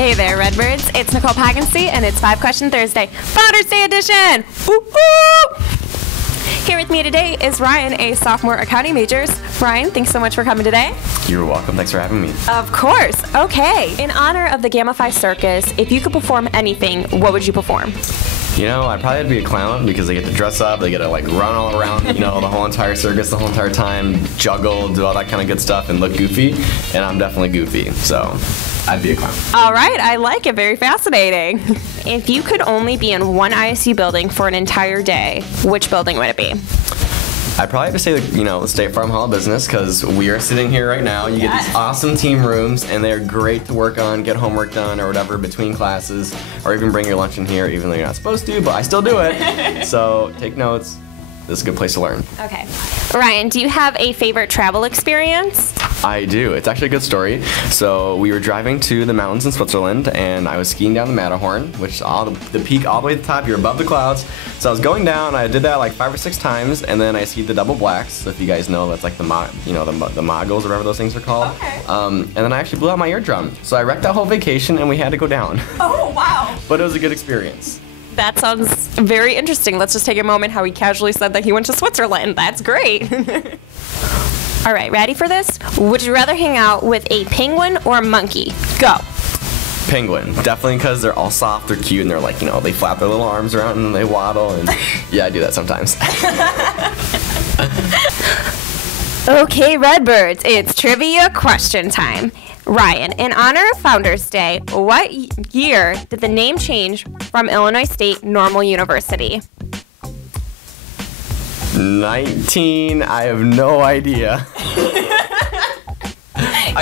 Hey there, Redbirds. It's Nicole Pagansey, and it's 5 Question Thursday, Founders Day edition. Woo woo! Here with me today is Ryan, a sophomore accounting major. Ryan, thanks so much for coming today. You're welcome. Thanks for having me. Of course. Okay. In honor of the Gamma Phi Circus, if you could perform anything, what would you perform? You know, I'd probably have to be a clown because they get to dress up, they get to like run all around, you know, the whole entire circus, the whole entire time, juggle, do all that kind of good stuff and look goofy. And I'm definitely goofy, so I'd be a clown. All right, I like it. Very fascinating. If you could only be in one ISU building for an entire day, which building would it be? I'd probably have to say, you know, the State Farm Hall of Business because we are sitting here right now. You get these awesome team rooms, and they're great to work on, get homework done, or whatever between classes, or even bring your lunch in here, even though you're not supposed to, but I still do it. So take notes. This is a good place to learn. Okay. Ryan, do you have a favorite travel experience? I do. It's actually a good story. So we were driving to the mountains in Switzerland, and I was skiing down the Matterhorn, which is the peak all the way to the top. You're above the clouds. So I was going down. I did that like 5 or 6 times, and then I skied the double blacks. So if you guys know, that's like the moguls or whatever those things are called. Okay. And then I actually blew out my eardrum. So I wrecked that whole vacation, and we had to go down. Oh, wow. But it was a good experience. That sounds very interesting. Let's just take a moment how he casually said that he went to Switzerland. That's great. All right, ready for this? Would you rather hang out with a penguin or a monkey? Go. Penguin. Definitely because they're all soft, they're cute, and they're like, you know, they flap their little arms around and they waddle. And yeah, I do that sometimes. Okay, Redbirds, it's trivia question time. Ryan, in honor of Founders Day, what year did the name change from Illinois State Normal University? 19, I have no idea.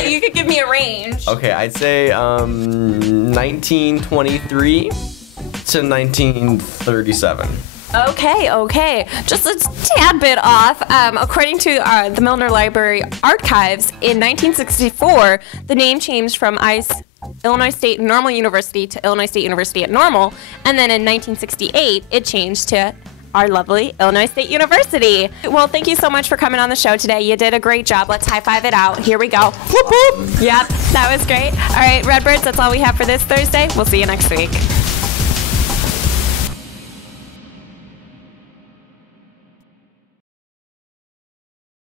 You could give me a range. Okay, I'd say 1923 to 1937. Okay. Just a tad bit off. According to the Milner Library Archives, in 1964, the name changed from Illinois State Normal University to Illinois State University at Normal, and then in 1968, it changed to our lovely Illinois State University. Well, thank you so much for coming on the show today. You did a great job. Let's high five it out. Here we go. Whoop, whoop. Yep, that was great. All right, Redbirds, that's all we have for this Thursday. We'll see you next week.